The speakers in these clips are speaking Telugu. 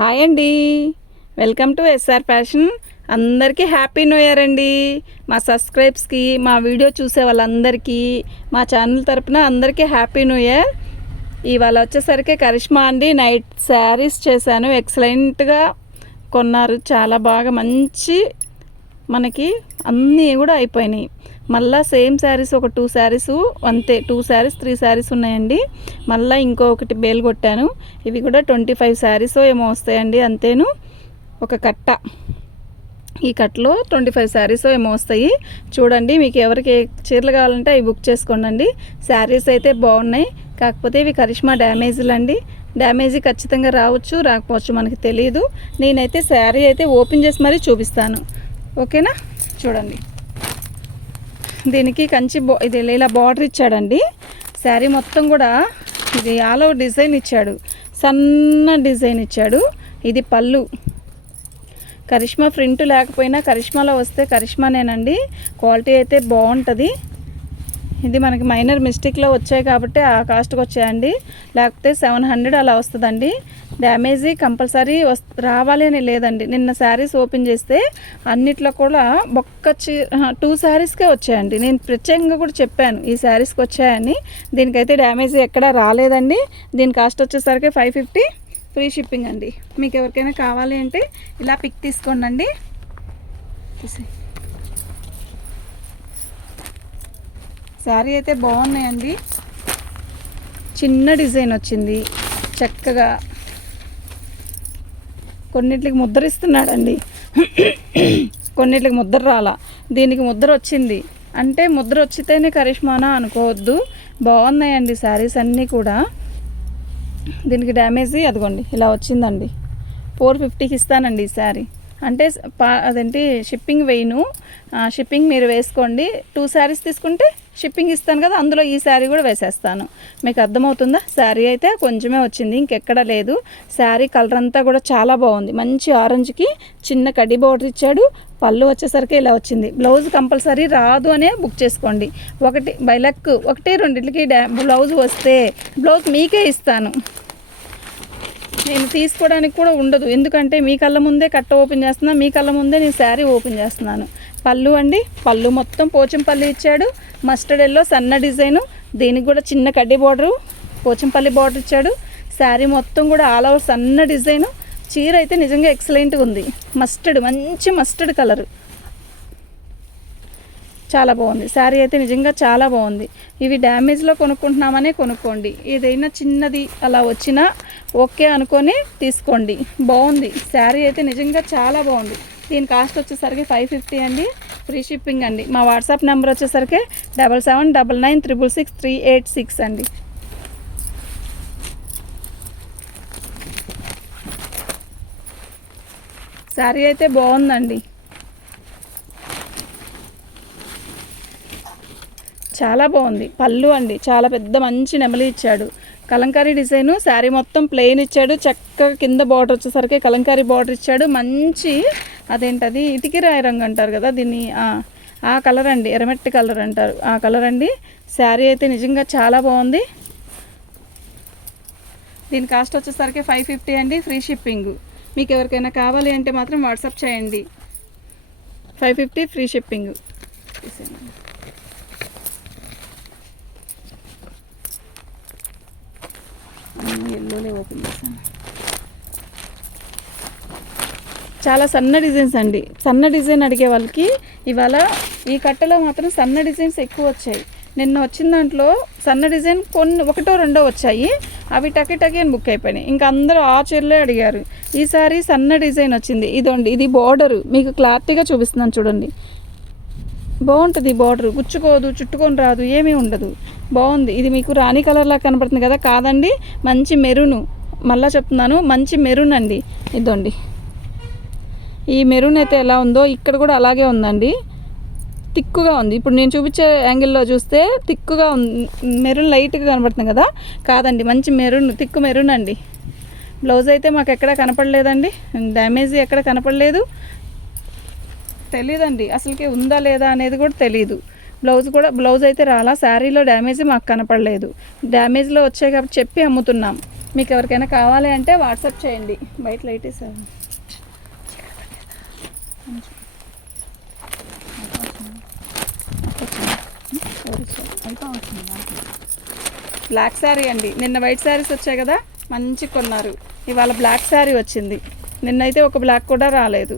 హాయ్ అండి. Welcome to S R fashion. అందరికీ హ్యాపీ న్యూ ఇయర్ అండి. మా సబ్స్క్రైబ్స్కి మా వీడియో చూసే వాళ్ళందరికీ మా ఛానల్ తరపున అందరికీ హ్యాపీ న్యూ ఇయర్. ఇవాళ వచ్చేసరికి కరిష్మా అండి నైట్ శారీస్ చేశాను. ఎక్సలెంట్గా కొన్నారు. చాలా బాగా మంచి మనకి అన్నీ కూడా అయిపోయినాయి. మళ్ళా సేమ్ శారీస్ ఒక టూ శారీస్ అంతే టూ శారీస్ త్రీ శారీస్ ఉన్నాయండి. మళ్ళీ ఇంకొకటి బేల్ కొట్టాను. ఇవి కూడా ట్వంటీ ఫైవ్ శారీస్ ఏమో వస్తాయండి అంతేను. ఒక కట్ట. ఈ కట్టలో ట్వంటీ ఫైవ్ శారీస్ ఏమో వస్తాయి. చూడండి మీకు ఎవరికి చీరలు కావాలంటే అవి బుక్ చేసుకోండి శారీస్ అయితే బాగున్నాయి. కాకపోతే ఇవి కరిష్మా డ్యామేజ్లు అండి డ్యామేజ్ ఖచ్చితంగా రావచ్చు రాకపోవచ్చు మనకి తెలియదు నేనైతే శారీ అయితే ఓపెన్ చేసి మరీ చూపిస్తాను. ఓకేనా? చూడండి. దీనికి కంచి బో ఇది ఇలా బార్డర్ ఇచ్చాడండి. శారీ మొత్తం కూడా ఇది ఆల్ ఓవర్ డిజైన్ ఇచ్చాడు. సన్న డిజైన్ ఇచ్చాడు. ఇది పళ్ళు. కరిష్మా ప్రింట్ లేకపోయినా కరిష్మాలో వస్తే కరిష్మానేనండి. క్వాలిటీ అయితే బాగుంటుంది. ఇది మనకి మైనర్ మిస్టేక్లో వచ్చాయి కాబట్టి ఆ కాస్ట్కి వచ్చాయండి. లేకపోతే సెవెన్ హండ్రెడ్ అలా వస్తుందండి. డ్యామేజీ కంపల్సరీ వస్ రావాలి అని లేదండి. నిన్న శారీస్ ఓపెన్ చేస్తే అన్నిట్లో కూడా ఒక్క చీ టూ శారీస్కే వచ్చాయండి. నేను ప్రత్యేకంగా కూడా చెప్పాను ఈ శారీస్కి వచ్చాయని. దీనికైతే డ్యామేజీ ఎక్కడా రాలేదండి. దీని కాస్ట్ వచ్చేసరికి ఫైవ్ ఫిఫ్టీ ఫ్రీ షిప్పింగ్ అండి. మీకు ఎవరికైనా కావాలి అంటే ఇలా పిక్ తీసుకోండి అండి శారీ అయితే బాగున్నాయండి. చిన్న డిజైన్ వచ్చింది. చక్కగా కొన్నిట్లకి ముద్దరిస్తున్నాడండి కొన్నిటికి ముద్ర రాలా. దీనికి ముద్ర వచ్చింది. అంటే ముద్ర వచ్చితేనే కరిష్మానా అనుకోవద్దు. బాగున్నాయండి శారీస్ అన్నీ కూడా. దీనికి డ్యామేజీ అదిగోండి ఇలా వచ్చిందండి. ఫోర్ ఫిఫ్టీకి ఇస్తానండి ఈ శారీ. అంటే పా అదేంటి షిప్పింగ్ వేయను. షిప్పింగ్ మీరు వేసుకోండి. టూ శారీస్ తీసుకుంటే షిప్పింగ్ ఇస్తాను కదా అందులో ఈ శారీ కూడా వేసేస్తాను. మీకు అర్థమవుతుందా? శారీ అయితే కొంచెమే వచ్చింది ఇంకెక్కడ లేదు. శారీ కలర్ అంతా కూడా చాలా బాగుంది. మంచి ఆరెంజ్కి చిన్న కడ్డీ బోర్డర్ ఇచ్చాడు. పళ్ళు వచ్చేసరికి ఇలా వచ్చింది. బ్లౌజ్ కంపల్సరీ రాదు అనే బుక్ చేసుకోండి. ఒకటి బైలక్ ఒకటి రెండింటికి డా బ్లౌజ్ వస్తే బ్లౌజ్ మీకే ఇస్తాను. నేను తీసుకోవడానికి కూడా ఉండదు. ఎందుకంటే మీ కళ్ళ ముందే కట్ట ఓపెన్ చేస్తున్నా మీ కళ్ళ ముందే నేను శారీ ఓపెన్ చేస్తున్నాను. పళ్ళు అండి పళ్ళు మొత్తం పోచంపల్లి ఇచ్చాడు. మస్టర్డ్ ఎల్లో సన్న డిజైను. దీనికి కూడా చిన్న కడ్డీ బార్డరు పోచంపల్లి బార్డర్ ఇచ్చాడు. శారీ మొత్తం కూడా ఆల్ ఓవర్ సన్న డిజైను. చీర అయితే నిజంగా ఎక్సలెంట్గా ఉంది. మస్టర్డ్ మంచి మస్టర్డ్ కలరు చాలా బాగుంది. శారీ అయితే నిజంగా చాలా బాగుంది. ఇవి డ్యామేజ్లో కొనుక్కుంటున్నామనే కొనుక్కోండి. ఏదైనా చిన్నది అలా వచ్చినా ఓకే అనుకొని తీసుకోండి. బాగుంది. శారీ అయితే నిజంగా చాలా బాగుంది. దీని కాస్ట్ వచ్చేసరికి ఫైవ్ ఫిఫ్టీ అండి. ఫ్రీ షిప్పింగ్ అండి. మా వాట్సాప్ నెంబర్ వచ్చేసరికి double seven double nine triple six three eight six అండి. శారీ అయితే బాగుందండి. చాలా బాగుంది. పళ్ళు అండి. చాలా పెద్ద మంచి నెమలి ఇచ్చాడు. కలంకారీ డిజైను శారీ మొత్తం ప్లెయిన్ ఇచ్చాడు. చక్కగా కింద బార్డర్ వచ్చేసరికి కలంకారీ బార్డర్ ఇచ్చాడు. మంచి అదేంటది? ఇటుకి రాయి రంగు అంటారు కదా దీన్ని. ఆ, ఆ కలర్ అండి. ఎర్రమెట్టి కలర్ అంటారు. ఆ కలర్ అండి. శారీ అయితే నిజంగా చాలా బాగుంది. దీని కాస్ట్ వచ్చేసరికి ఫైవ్ ఫిఫ్టీ అండి. ఫ్రీ షిప్పింగ్ మీకు ఎవరికైనా కావాలి అంటే మాత్రం వాట్సాప్ చేయండి. ఫైవ్ ఫిఫ్టీ ఫ్రీ షిప్పింగ్ ఎల్లోనే ఓపెన్ చేశాను. చాలా సన్న డిజైన్స్ అండి. సన్న డిజైన్ అడిగే వాళ్ళకి ఇవాళ ఈ కట్టలో మాత్రం సన్న డిజైన్స్ ఎక్కువ వచ్చాయి. నిన్న వచ్చిన దాంట్లో సన్న డిజైన్ కొన్ని ఒకటో రెండో వచ్చాయి. అవి టకి టకి అని బుక్ అయిపోయినాయి. ఇంకా అందరూ ఆ చీరలే అడిగారు. ఈసారి సన్న డిజైన్ వచ్చింది. ఇదండి ఇది బార్డర్ మీకు క్లారిటీగా చూపిస్తున్నాను చూడండి. బాగుంటుంది బార్డర్ గుచ్చుకోదు చుట్టుకొని రాదు ఏమీ ఉండదు. బాగుంది. ఇది మీకు రాణి కలర్లా కనపడుతుంది కదా? కాదండి మంచి మెరూను. మళ్ళా చెప్తున్నాను మంచి మెరూన్ అండి. ఇదండి ఈ మెరూన్ అయితే ఎలా ఉందో ఇక్కడ కూడా అలాగే ఉందండి. తిక్కుగా ఉంది. ఇప్పుడు నేను చూపించే యాంగిల్లో చూస్తే తిక్కుగా ఉంది మెరూన్ లైట్గా కనబడుతుంది కదా? కాదండి మంచి మెరూన్ తిక్కు మెరూన్ అండి. బ్లౌజ్ అయితే మాకు ఎక్కడ కనపడలేదండి. డ్యామేజ్ ఎక్కడ కనపడలేదు. తెలియదండి అసలుకి ఉందా లేదా అనేది కూడా తెలియదు బ్లౌజ్ కూడా బ్లౌజ్ అయితే రాలా శారీలో డ్యామేజ్ మాకు కనపడలేదు. డ్యామేజ్లో వచ్చాయి కాబట్టి చెప్పి అమ్ముతున్నాం. మీకు ఎవరికైనా కావాలి అంటే వాట్సాప్ చేయండి. బయట లైట్ సార్. బ్లాక్ శారీ అండి. నిన్న వైట్ శారీస్ వచ్చాయి కదా మంచి కొన్నారు. ఇవాళ బ్లాక్ శారీ వచ్చింది. నిన్నైతే ఒక బ్లాక్ కూడా రాలేదు.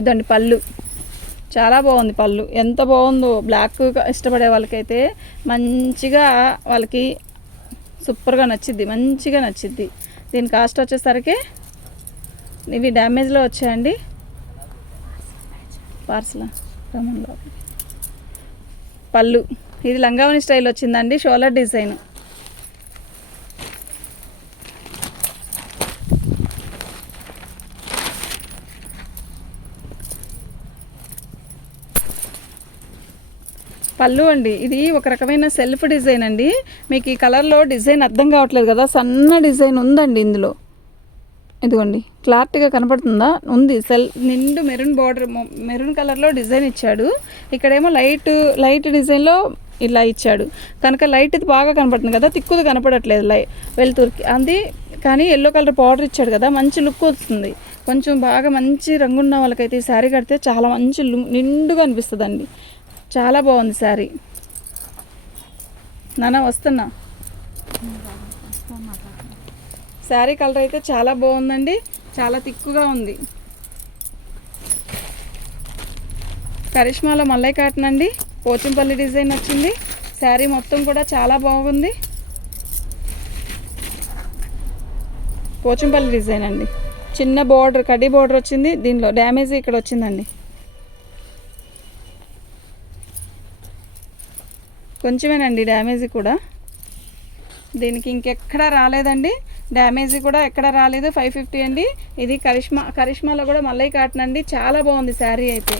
ఇదండి పళ్ళు. చాలా బాగుంది పళ్ళు. ఎంత బాగుందో బ్లాక్ ఇష్టపడే వాళ్ళకైతే మంచిగా వాళ్ళకి సూపర్గా నచ్చిద్ది మంచిగా నచ్చిద్ది. దీని కాస్ట్ వచ్చేసరికి ఇవి డ్యామేజ్లో వచ్చాయండి. పార్సల్ రమంలో పళ్ళు. ఇది లంగావని స్టైల్ వచ్చిందండి షోలర్ డిజైన్. పళ్ళు అండి. ఇది ఒక రకమైన సెల్ఫ్ డిజైన్ అండి. మీకు ఈ కలర్లో డిజైన్ అర్థం కావట్లేదు కదా సన్న డిజైన్ ఉందండి ఇందులో. ఇదిగోండి క్లారిటీగా కనపడుతుందా? ఉంది సెల్ నిండు మెరూన్ బార్డర్ మెరూన్ కలర్లో డిజైన్ ఇచ్చాడు. ఇక్కడేమో లైట్ లైట్ డిజైన్లో ఇలా ఇచ్చాడు. కనుక లైట్ ఇది బాగా కనపడుతుంది కదా తిక్కుది కనపడట్లేదు లై వెలుతురికి. అది కానీ ఎల్లో కలర్ బార్డర్ ఇచ్చాడు కదా మంచి లుక్ వస్తుంది. కొంచెం బాగా మంచి రంగున్న వాళ్ళకైతే ఈ శారీ కడితే చాలా మంచి లు- నిండుగా అనిపిస్తుందండి. చాలా బాగుంది శారీ. నాన్న వస్తున్నా. శారీ కలర్ అయితే చాలా బాగుందండి. చాలా తిక్కుగా ఉంది. కరిష్మాలో మల్లై కాటన్ అండి. పోచంపల్లి డిజైన్ వచ్చింది. శారీ మొత్తం కూడా చాలా బాగుంది. పోచంపల్లి డిజైన్ అండి. చిన్న బార్డర్ కడ్డీ బార్డర్ వచ్చింది. దీనిలో డ్యామేజ్ ఇక్కడ వచ్చిందండి. కొంచెమేనండి డ్యామేజ్ కూడా. దీనికి ఇంకెక్కడా రాలేదండి. డ్యామేజ్ కూడా ఎక్కడ రాలేదు. ఫైవ్ ఫిఫ్టీ అండి. ఇది కరిష్మా కరిష్మాలో కూడా మళ్ళీ కాటన్ అండి. చాలా బాగుంది శారీ అయితే.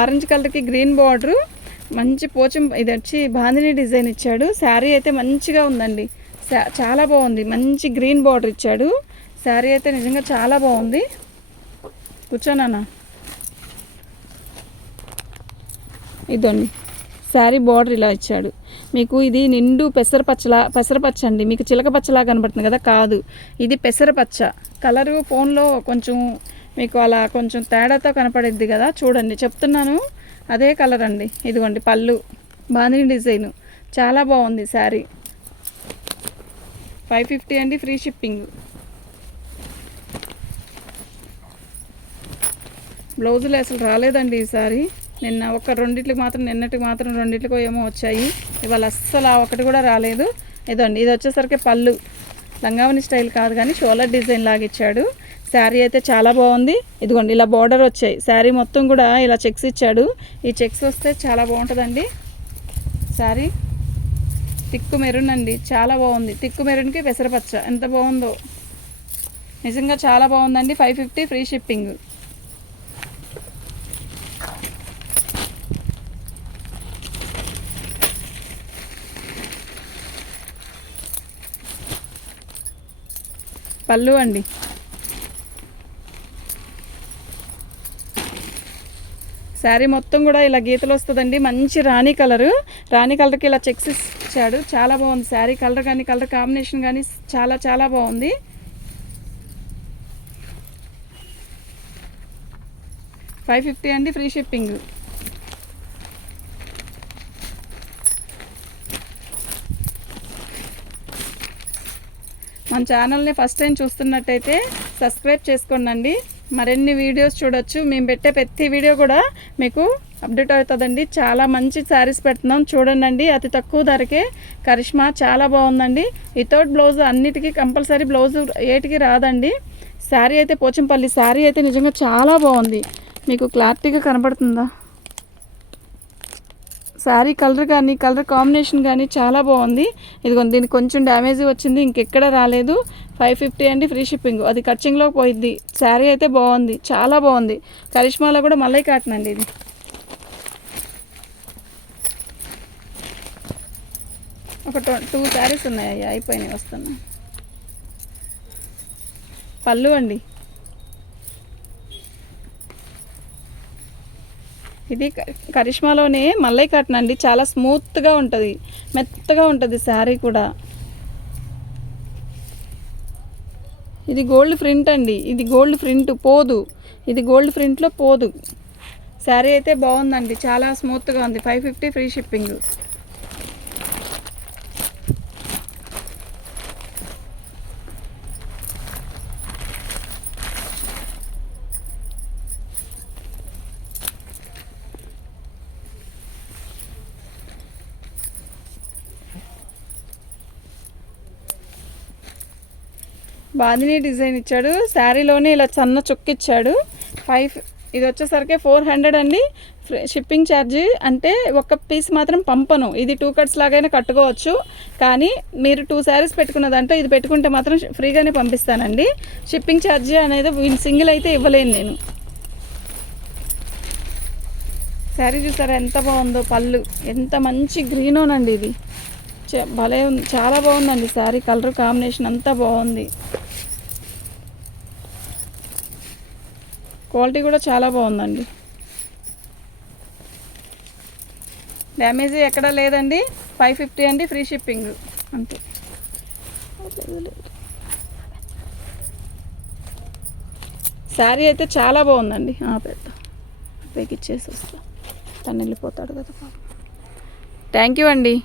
ఆరెంజ్ కలర్కి గ్రీన్ బార్డర్. మంచి పోచం ఇది వచ్చి బాందిని డిజైన్ ఇచ్చాడు. శారీ అయితే మంచిగా ఉందండి. చాలా బాగుంది. మంచి గ్రీన్ బార్డర్ ఇచ్చాడు. శారీ అయితే నిజంగా చాలా బాగుంది. కూర్చోనన్నా ఇదండి. శారీ బార్డర్ ఇలా ఇచ్చాడు. మీకు ఇది నిండు పెసరపచ్చలా పెసరపచ్చ అండి. మీకు చిలక పచ్చలా కనబడుతుంది కదా? కాదు. ఇది పెసరపచ్చ కలరు ఫోన్లో కొంచెం మీకు అలా కొంచెం తేడాతో కనపడిద్ది కదా? చూడండి. చెప్తున్నాను. అదే కలర్ అండి. ఇదిగోండి. పళ్ళు. బాందిని డిజైన్. చాలా బాగుంది శారీ. ఫైవ్ ఫిఫ్టీ అండి ఫ్రీ షిప్పింగ్. బ్లౌజులు అసలు రాలేదండి ఈసారి. నిన్న ఒక రెండిట్లకి మాత్రం నిన్నటికి మాత్రం రెండిట్లకో ఏమో వచ్చాయి. ఇవాళ అస్సలు ఆ ఒకటి కూడా రాలేదు. ఇదండి ఇది వచ్చేసరికి పళ్ళు. లంగావని స్టైల్ కాదు కానీ షోలర్ డిజైన్ లాగా ఇచ్చాడు. శారీ అయితే చాలా బాగుంది. ఇదిగోండి ఇలా బార్డర్ వచ్చాయి. శారీ మొత్తం కూడా ఇలా చెక్స్ ఇచ్చాడు. ఈ చెక్స్ వస్తే చాలా బాగుంటుందండి. శారీ తిక్కు మెరూన్ అండి చాలా బాగుంది. తిక్కు మెరూన్కి పెసరపచ్చ ఎంత బాగుందో. నిజంగా చాలా బాగుందండి. Five fifty free shipping. పళ్ళు అండి. శారీ మొత్తం కూడా ఇలా గీతలు వస్తుందండి. మంచి రాణి కలరు. రాణి కలర్కి ఇలా చెక్స్ ఇచ్చాడు. చాలా బాగుంది శారీ. కలర్ కానీ కలర్ కాంబినేషన్ కానీ చాలా చాలా బాగుంది. ఫైవ్ ఫిఫ్టీ అండి ఫ్రీ షిప్పింగ్. మన ఛానల్ని ఫస్ట్ టైం చూస్తున్నట్టయితే సబ్స్క్రైబ్ చేసుకోండి మరిన్ని వీడియోస్ చూడొచ్చు. మేము పెట్టే ప్రతి వీడియో కూడా మీకు అప్డేట్ అవుతుందండి. చాలా మంచి శారీస్ పెడుతున్నాం. చూడండి అతి తక్కువ ధరకే కరిష్మా చాలా బాగుందండి. వితౌట్ బ్లౌజ్ అన్నిటికీ కంపల్సరీ బ్లౌజ్ ఏటికి రాదండి. శారీ అయితే పోచంపల్లి శారీ అయితే నిజంగా చాలా బాగుంది. మీకు క్లారిటీగా కనబడుతుందా? శారీ కలర్ కానీ కలర్ కాంబినేషన్ కానీ చాలా బాగుంది. ఇదిగో దీనికి కొంచెం డ్యామేజ్ వచ్చింది ఇంకెక్కడ రాలేదు. ఫైవ్ ఫిఫ్టీ అండి ఫ్రీ షిప్పింగ్. అది ఖర్చింగ్లో పోయిద్ది. శారీ అయితే బాగుంది చాలా బాగుంది. కరిష్మాలో కూడా మళ్ళీ కాటన్ అండి ఇది. ఒక టూ శారీస్ ఉన్నాయి అయిపోయినాయి వస్తున్నా పళ్ళు అండి. ఇది కరిష్మాలోనే మల్లై కాటన్ అండి. చాలా స్మూత్గా ఉంటుంది. మెత్తగా ఉంటుంది శారీ కూడా. ఇది గోల్డ్ ప్రింట్ అండి. ఇది గోల్డ్ ప్రింట్ పోదు. ఇది గోల్డ్ ప్రింట్లో పోదు. శారీ అయితే బాగుందండి. చాలా స్మూత్గా ఉంది. Five fifty free shipping. Bandhani design ఇచ్చాడు. శారీలోనే ఇలా సన్న చుక్కిచ్చాడు ఫైవ్ ఇది వచ్చేసరికి ఫోర్ హండ్రెడ్ అండి. షిప్పింగ్ ఛార్జ్ అంటే ఒక పీస్ మాత్రం పంపను. ఇది టూ కట్స్ లాగైనా కట్టుకోవచ్చు. కానీ మీరు టూ శారీస్ పెట్టుకున్నదంటే ఇది పెట్టుకుంటే మాత్రం ఫ్రీగానే పంపిస్తానండి. షిప్పింగ్ ఛార్జ్ అనేది సింగిల్ అయితే ఇవ్వలేను నేను. శారీ చూసారా ఎంత బాగుందో పళ్ళు. ఎంత మంచి గ్రీనోనండి ఇది. భలే ఉంది చాలా బాగుందండి శారీ. కలర్ కాంబినేషన్ అంతా బాగుంది. క్వాలిటీ కూడా చాలా బాగుందండి. డ్యామేజ్ ఎక్కడా లేదండి. ఫైవ్ ఫిఫ్టీ అండి ఫ్రీ షిప్పింగ్. అంతే. శారీ అయితే చాలా బాగుందండి. ఆ, పెద్ద పెగిచ్చేసి వస్తా. తను వెళ్ళిపోతాడు కదా థ్యాంక్ యూ అండి.